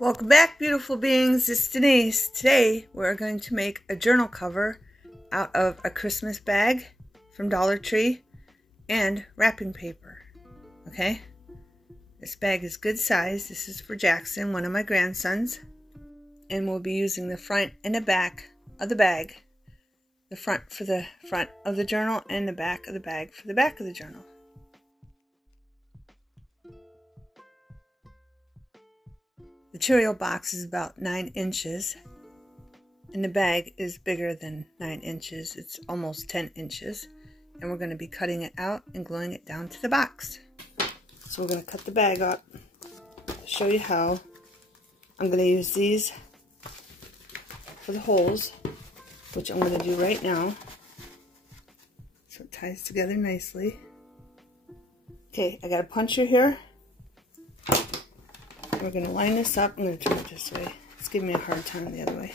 Welcome back, beautiful beings. It's Denise. Today we're going to make a journal cover out of a Christmas bag from Dollar Tree and wrapping paper. Okay? This bag is good size. This is for Jackson, one of my grandsons. And we'll be using the front and the back of the bag. The front for the front of the journal and the back of the bag for the back of the journal. The Cheerio box is about 9 inches, and the bag is bigger than 9 inches. It's almost 10 inches, and we're going to be cutting it out and gluing it down to the box. So we're going to cut the bag up to show you how. I'm going to use these for the holes, which I'm going to do right now, so it ties together nicely. Okay, I got a puncher here. We're going to line this up. I'm going to turn it this way. It's giving me a hard time the other way.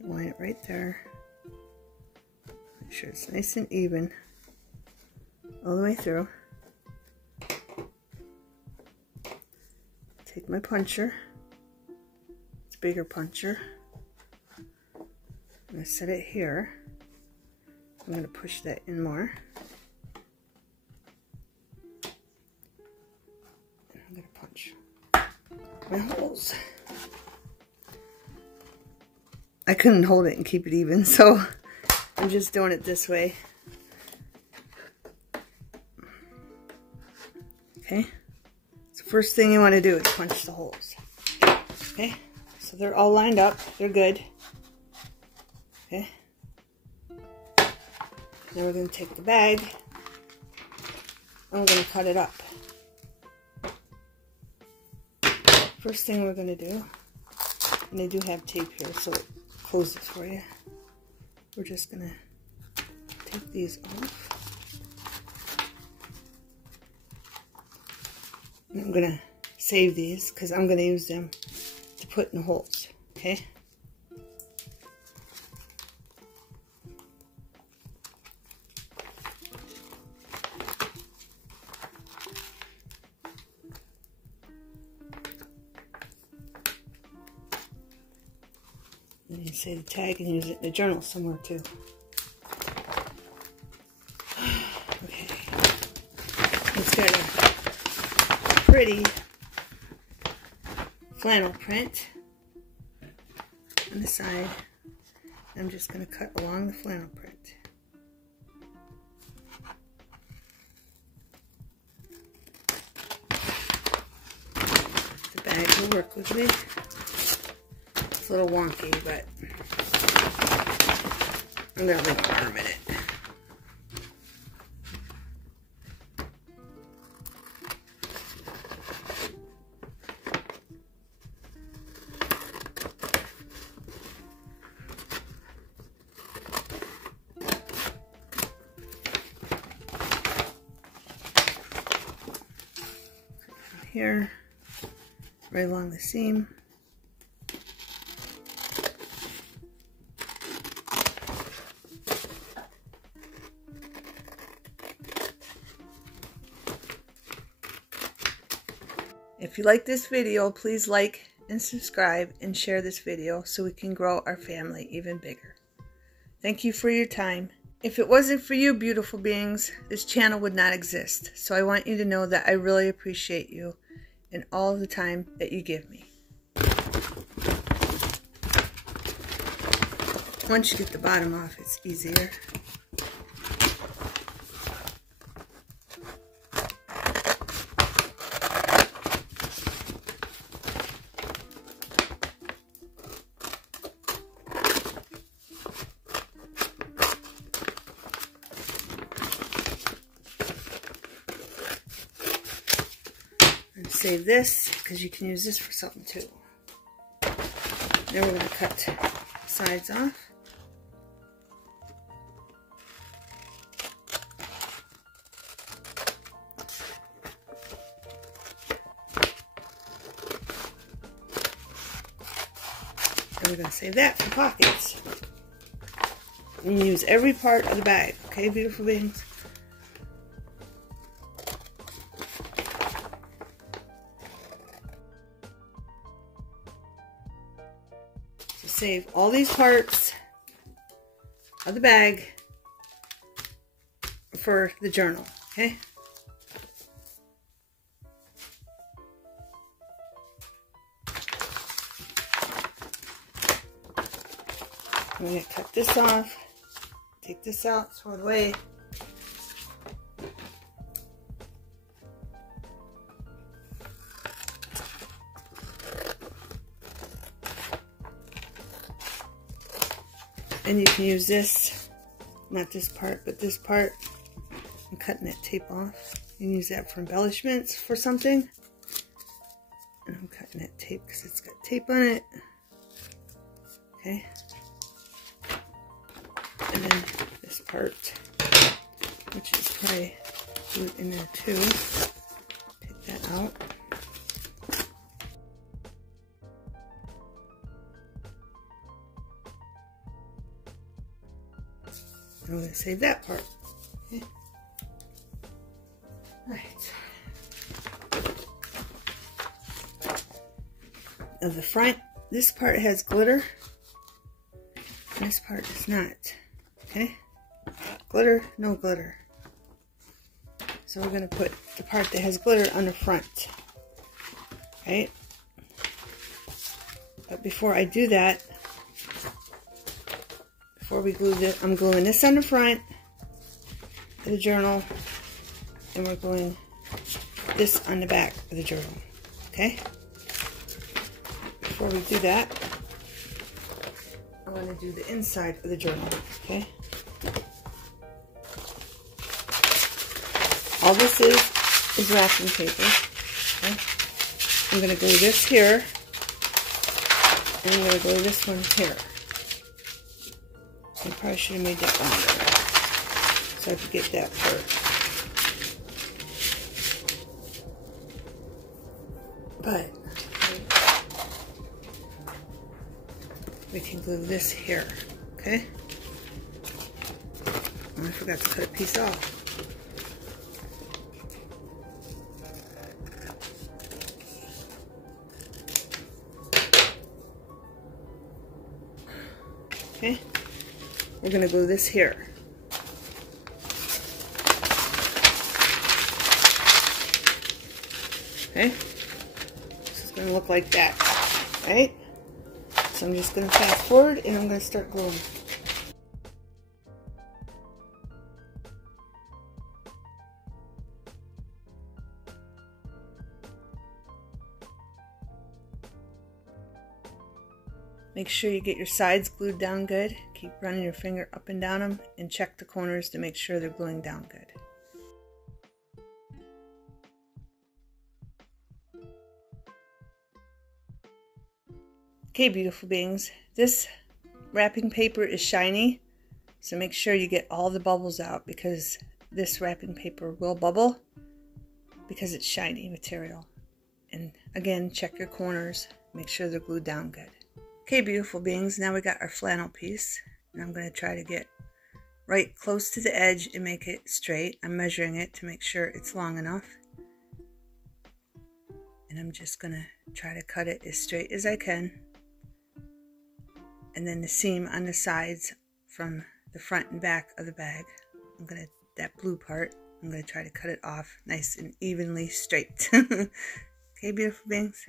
Line it right there. Make sure it's nice and even all the way through. Take my puncher. It's a bigger puncher. I'm going to set it here. I'm going to push that in more. I'm going to punch my holes. I couldn't hold it and keep it even, so I'm just doing it this way. Okay, so first thing you want to do is punch the holes. Okay, so they're all lined up, they're good. Okay, now we're going to take the bag and we're going to cut it up. First thing we're going to do, and they do have tape here so it closes for you, we're just going to take these off. And I'm going to save these because I'm going to use them to put in the holes, okay? And you say the tag and use it in the journal somewhere too. Okay. It's got a pretty flannel print on the side. I'm just going to cut along the flannel print. The bag will work with me. It's a little wonky, but I'm going to leave an arm in it. Here, right along the seam. If you like this video, please like and subscribe and share this video so we can grow our family even bigger. Thank you for your time. If it wasn't for you, beautiful beings, this channel would not exist. So I want you to know that I really appreciate you and all the time that you give me. Once you get the bottom off, it's easier. And save this because you can use this for something too. Then we're going to cut the sides off. And we're going to save that for pockets. And use every part of the bag, okay, beautiful beings? save all these parts of the bag for the journal, okay? I'm going to cut this off, take this out, throw it away. And you can use this, not this part, but this part. I'm cutting that tape off. You can use that for embellishments for something. And I'm cutting that tape because it's got tape on it. Okay. And then this part, which is probably glued in there too. Take that out. I'm going to save that part. Okay. Right. Now the front, this part has glitter. And this part does not. Okay. Glitter, no glitter. So we're going to put the part that has glitter on the front. Right. But before I do that, before we glue this, I'm gluing this on the front of the journal, and we're gluing this on the back of the journal, okay? Before we do that, I'm going to do the inside of the journal, okay? All this is wrapping paper, okay? I'm going to glue this here, and I'm going to glue this one here. I probably should have made that longer so I could get that part. But we can glue this here, okay? Oh, I forgot to cut a piece off. Okay. We're going to glue this here. Okay? This is going to look like that, right? So I'm just going to fast forward and I'm going to start gluing. Make sure you get your sides glued down good. Keep running your finger up and down them and check the corners to make sure they're gluing down good. Okay, beautiful beings. This wrapping paper is shiny, so make sure you get all the bubbles out because this wrapping paper will bubble because it's shiny material. And again, check your corners. Make sure they're glued down good. Okay, beautiful beings, now we got our flannel piece, and I'm going to try to get right close to the edge and make it straight. I'm measuring it to make sure it's long enough. And I'm just going to try to cut it as straight as I can. And then the seam on the sides from the front and back of the bag, that blue part, I'm going to try to cut it off nice and evenly straight. Okay, beautiful beings.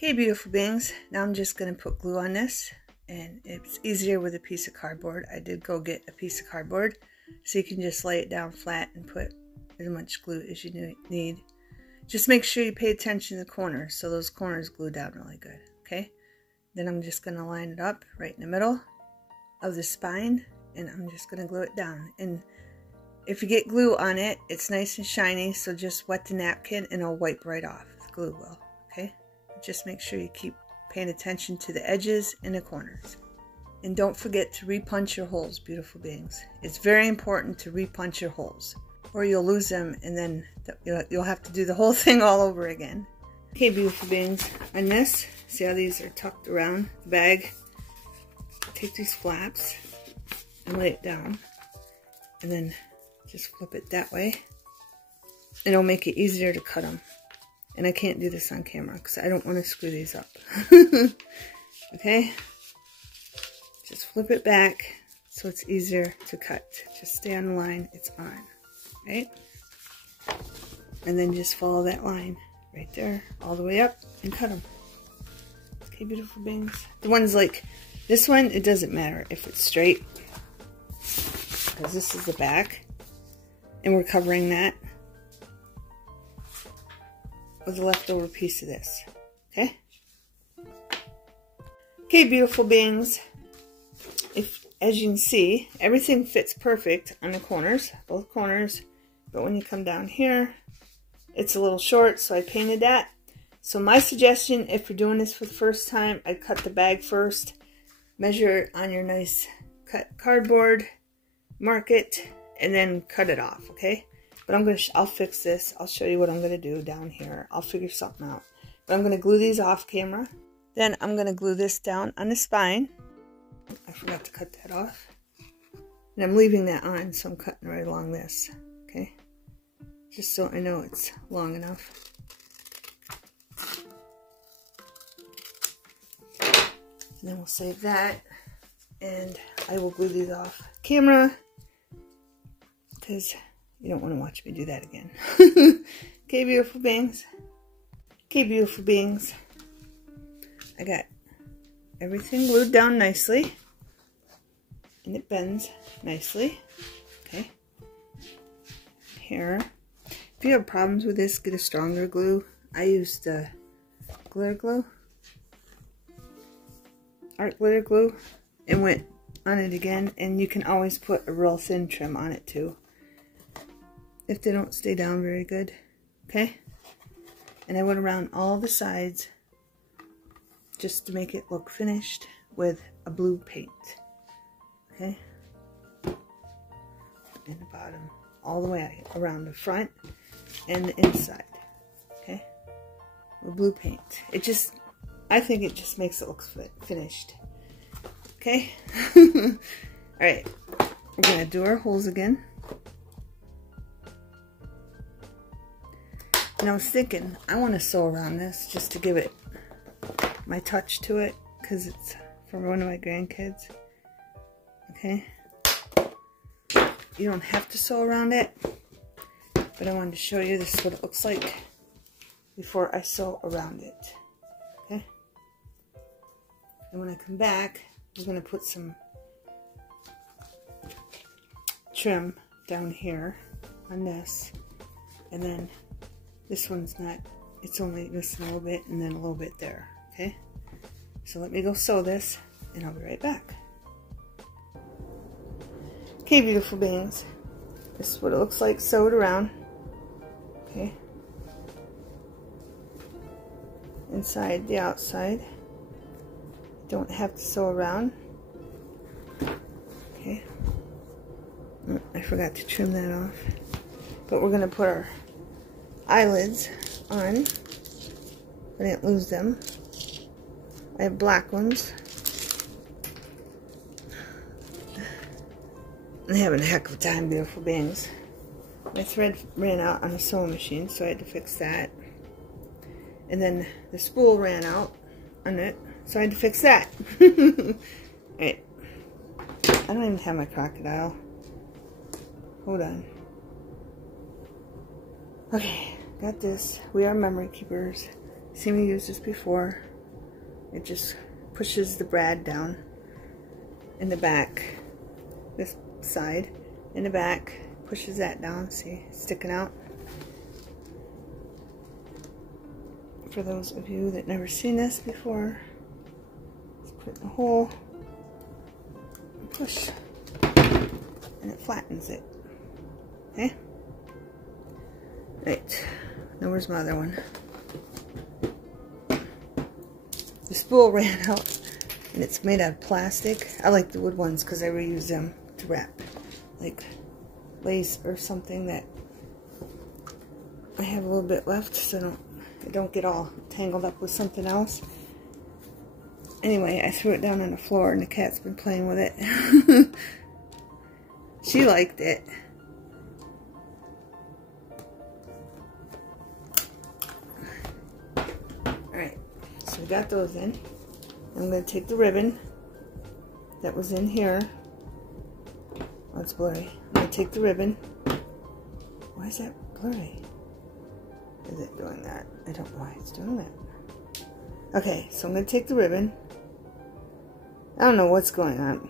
Okay, beautiful beings, now I'm just going to put glue on this, and it's easier with a piece of cardboard. I did go get a piece of cardboard, so you can just lay it down flat and put as much glue as you need. Just make sure you pay attention to the corners, so those corners glue down really good, okay? Then I'm just going to line it up right in the middle of the spine, and I'm just going to glue it down. And if you get glue on it, it's nice and shiny, so just wet the napkin and it'll wipe right off. The glue will, okay? Just make sure you keep paying attention to the edges and the corners. And don't forget to repunch your holes, beautiful beings. It's very important to repunch your holes. or you'll lose them, and then you'll have to do the whole thing all over again. Okay, beautiful beings, on this, see how these are tucked around the bag? Take these flaps and lay it down, and then just flip it that way. It'll make it easier to cut them. And I can't do this on camera because I don't want to screw these up. Okay? Just flip it back so it's easier to cut. Just stay on the line it's on. Right? And then just follow that line right there all the way up and cut them. Okay, beautiful beings. The ones like this one, it doesn't matter if it's straight because this is the back and we're covering that with a leftover piece of this. Okay? Okay, beautiful beings. As you can see, everything fits perfect on the corners, both corners. But when you come down here, it's a little short, so I painted that. So my suggestion, if you're doing this for the first time, I'd cut the bag first, measure it on your nice cut cardboard, mark it, and then cut it off, okay? But I'll fix this. I'll show you what I'm gonna do down here. I'll figure something out. But I'm gonna glue these off camera. Then I'm gonna glue this down on the spine. I forgot to cut that off. And I'm leaving that on, so I'm cutting right along this, okay? Just so I know it's long enough. And then we'll save that. And I will glue these off camera because you don't want to watch me do that again. Okay, beautiful beings. Okay, beautiful beings. I got everything glued down nicely. And it bends nicely. Okay. Here. If you have problems with this, get a stronger glue. I used glitter glue. Art glitter glue. And went on it again. And you can always put a real thin trim on it too, if they don't stay down very good. Okay? And I went around all the sides just to make it look finished with a blue paint. Okay? And the bottom, all the way around the front and the inside. Okay? With blue paint. I think it just makes it look finished. Okay? Alright. We're going to do our holes again. And I was thinking, I want to sew around this just to give it my touch to it, because it's from one of my grandkids. Okay? You don't have to sew around it, but I wanted to show you this is what it looks like before I sew around it. Okay? And when I come back, we're going to put some trim down here on this, and then this one's not, it's only this a little bit and then a little bit there, okay? So let me go sew this and I'll be right back. Okay, beautiful beings. This is what it looks like sewed around, okay? Inside the outside. Don't have to sew around, okay? I forgot to trim that off. But we're going to put our eyelids on. I didn't lose them. I have black ones. I'm having a heck of a time, beautiful beings. My thread ran out on the sewing machine, so I had to fix that. And then the spool ran out on it, so I had to fix that. Alright. I don't even have my crocodile. Hold on. Okay, got this. We are memory keepers. Seen me use this before. It just pushes the brad down in the back. This side in the back pushes that down. See, it's sticking out. For those of you that never seen this before, just put it in the hole and push, and it flattens it. Okay. Right, now where's my other one? The spool ran out, and it's made out of plastic. I like the wood ones because I reuse them to wrap, like lace or something that I have a little bit left so I don't get all tangled up with something else. Anyway, I threw it down on the floor and the cat's been playing with it. She liked it. Alright, so we got those in. I'm going to take the ribbon that was in here. Oh, it's blurry. I'm going to take the ribbon. Why is that blurry? Is it doing that? I don't know why it's doing that. Okay, so I'm going to take the ribbon. I don't know what's going on.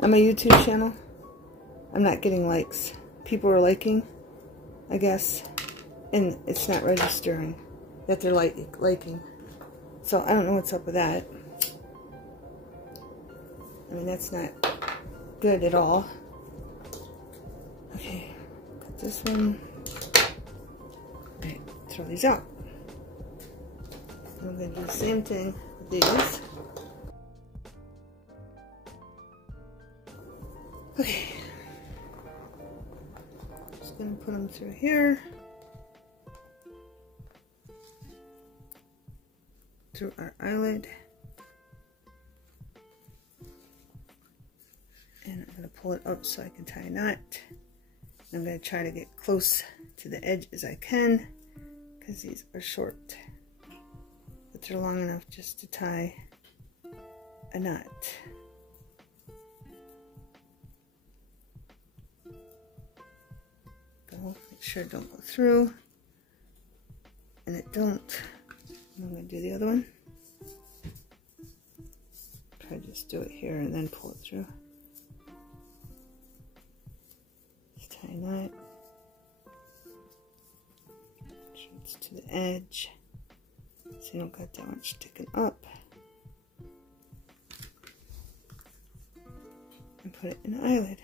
On my YouTube channel, I'm not getting likes. People are liking, I guess, and it's not registering that they're liking. So I don't know what's up with that. I mean, that's not good at all. Okay, got this one. Alright, throw these out. I'm going to do the same thing with these. Okay. Just going to put them through here. Through our eyelid. And I'm going to pull it up so I can tie a knot. I'm going to try to get close to the edge as I can because these are short. But they're long enough just to tie a knot. Go, make sure it don't go through. And it don't. I'm going to do the other one. Try to just do it here and then pull it through. Just tie a knot. It's to the edge. So you don't got that much sticking up. And put it in the eyelid.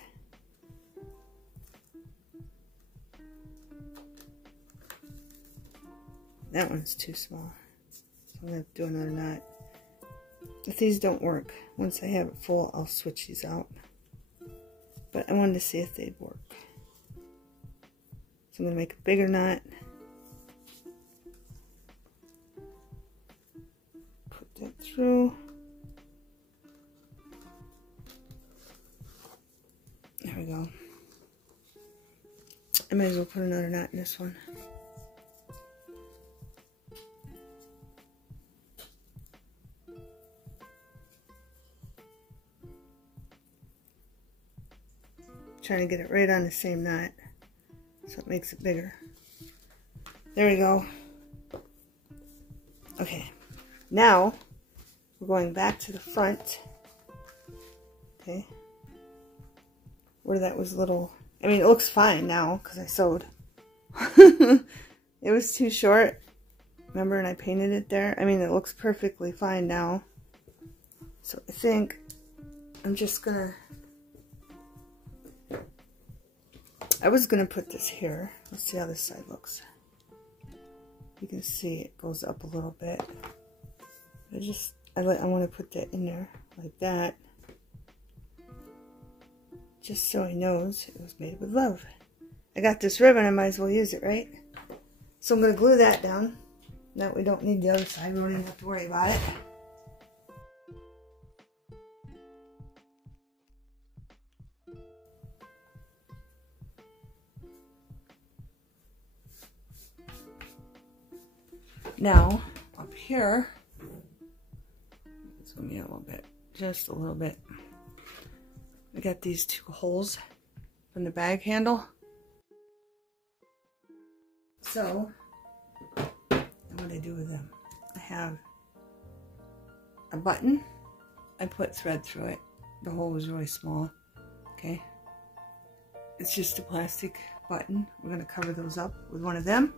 That one's too small. So I'm going to do another knot. If these don't work, once I have it full, I'll switch these out. But I wanted to see if they'd work. So I'm going to make a bigger knot. Put that through. There we go. I might as well put another knot in this one. Trying to get it right on the same knot so it makes it bigger. There we go. Okay, now we're going back to the front. Okay, where that was little, I mean, it looks fine now because I sewed. It was too short, remember, and I painted it there. I mean, it looks perfectly fine now. So I think I'm just gonna, I was going to put this here. Let's see how this side looks. You can see it goes up a little bit. I want to put that in there like that. Just so he knows it was made with love. I got this ribbon, I might as well use it, right? So I'm going to glue that down. Now we don't need the other side. We don't even have to worry about it. Now, up here, zoom in a little bit, just a little bit. We got these two holes from the bag handle. So, what do I do with them? I have a button. I put thread through it. The hole was really small. Okay. It's just a plastic button. We're going to cover those up with one of them.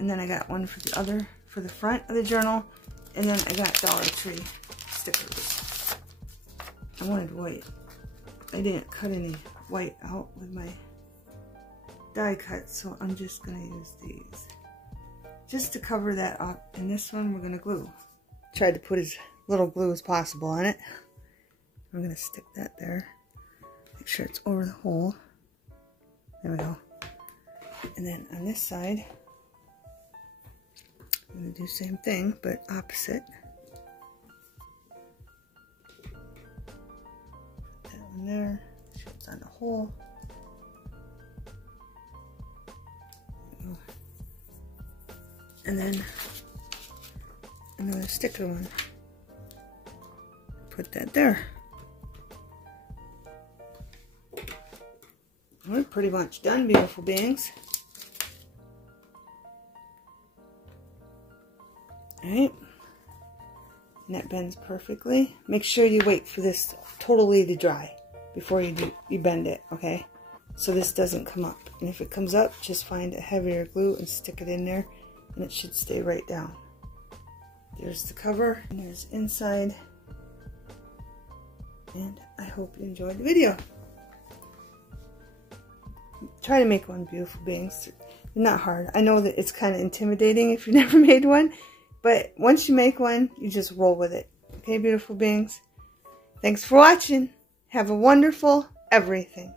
And then I got one for the front of the journal. And then I got Dollar Tree stickers. I wanted white. I didn't cut any white out with my die cut, so I'm just gonna use these. Just to cover that up. And this one we're gonna glue. Tried to put as little glue as possible on it. I'm gonna stick that there. Make sure it's over the hole. There we go. And then on this side, I'm going to do the same thing, but opposite. That one there, it's on the hole. And then another sticker one. Put that there. We're pretty much done, beautiful beings. Alright. And that bends perfectly. Make sure you wait for this totally to dry before you bend it, okay? So this doesn't come up. And if it comes up, just find a heavier glue and stick it in there, and it should stay right down. There's the cover, and there's inside. And I hope you enjoyed the video. Try to make one, beautiful beings. Not hard. I know that it's kind of intimidating if you've never made one, but once you make one, you just roll with it. Okay, beautiful beings? Thanks for watching. Have a wonderful everything.